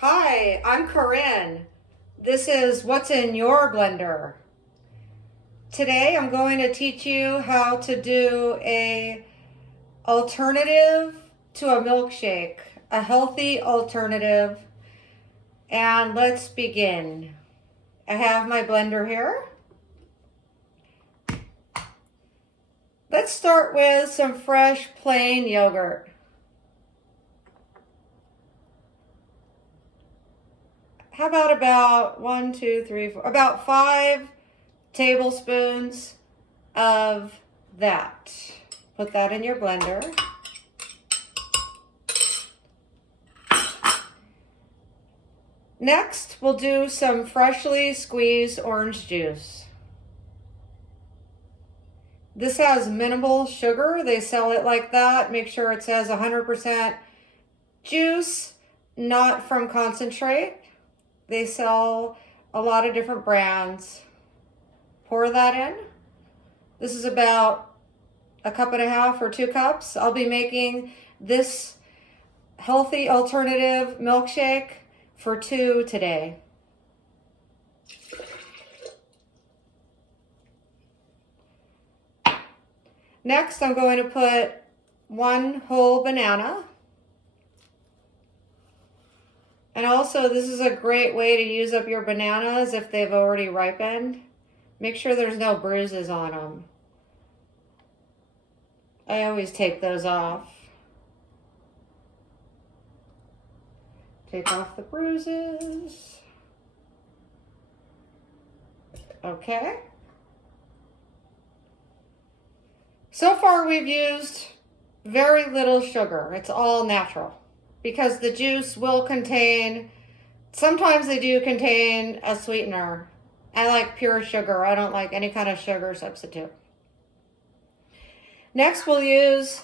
Hi, I'm Corin. This is What's in Your Blender. Today I'm going to teach you how to do a alternative to a milkshake, a healthy alternative. And let's begin. I have my blender here. Let's start with some fresh plain yogurt. How about 1, 2, 3, 4, about 5 tablespoons of that. Put that in your blender. Next, we'll do some freshly squeezed orange juice. This has minimal sugar. They sell it like that. Make sure it says 100% juice, not from concentrate. They sell a lot of different brands. Pour that in. This is about 1.5 cups or 2 cups. I'll be making this healthy alternative milkshake for 2 today. Next, I'm going to put 1 whole banana. And also, this is a great way to use up your bananas if they've already ripened. Make sure there's no bruises on them. I always take those off. Take off the bruises. Okay. So far we've used very little sugar. It's all natural because the juice will contain, sometimes they do contain a sweetener. I like pure sugar. I don't like any kind of sugar substitute. Next we'll use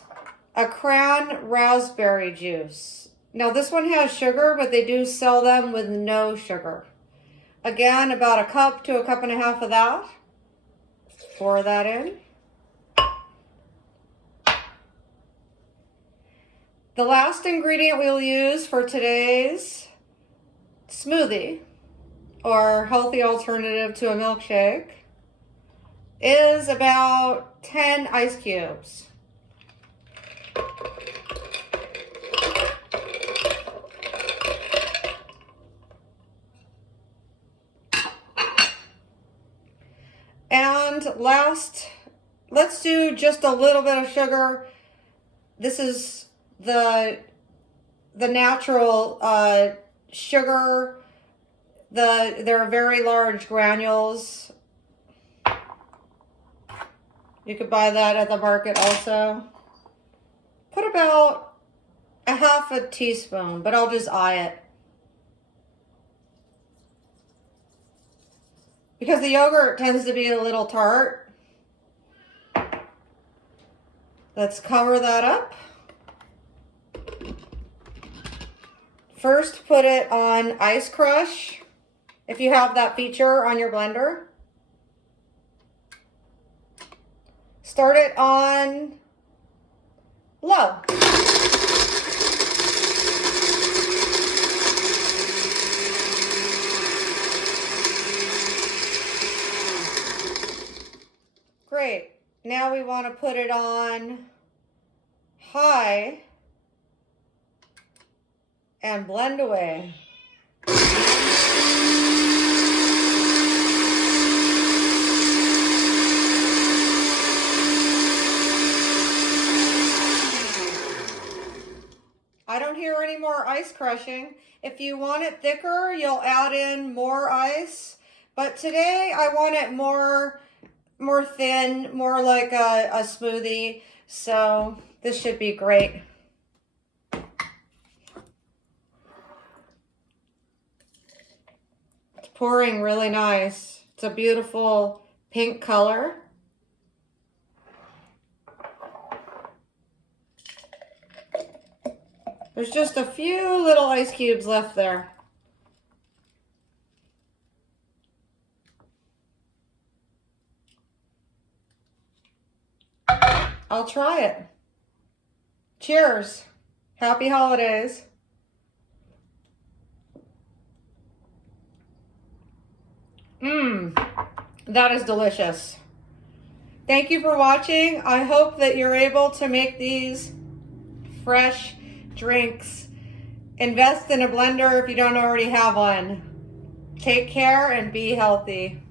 a cran raspberry juice. Now this one has sugar, but they do sell them with no sugar. Again, about 1 cup to 1.5 cups of that. Pour that in. The last ingredient we'll use for today's smoothie, or healthy alternative to a milkshake, is about 10 ice cubes. And last, let's do just a little bit of sugar. This is the natural sugar. They're very large granules. You could buy that at the market also. Put about 1/2 teaspoon, but I'll just eye it. Because the yogurt tends to be a little tart. Let's cover that up. First, put it on ice crush, if you have that feature on your blender. Start it on low. Great. Now we want to put it on high and blend away. I don't hear any more ice crushing. If you want it thicker, you'll add in more ice. But today I want it more thin, more like a smoothie. So this should be great. It's pouring really nice. It's a beautiful pink color. There's just a few little ice cubes left there. I'll try it. Cheers. Happy holidays. That is delicious. Thank you for watching. I hope that you're able to make these fresh drinks. Invest in a blender if you don't already have one. Take care and be healthy.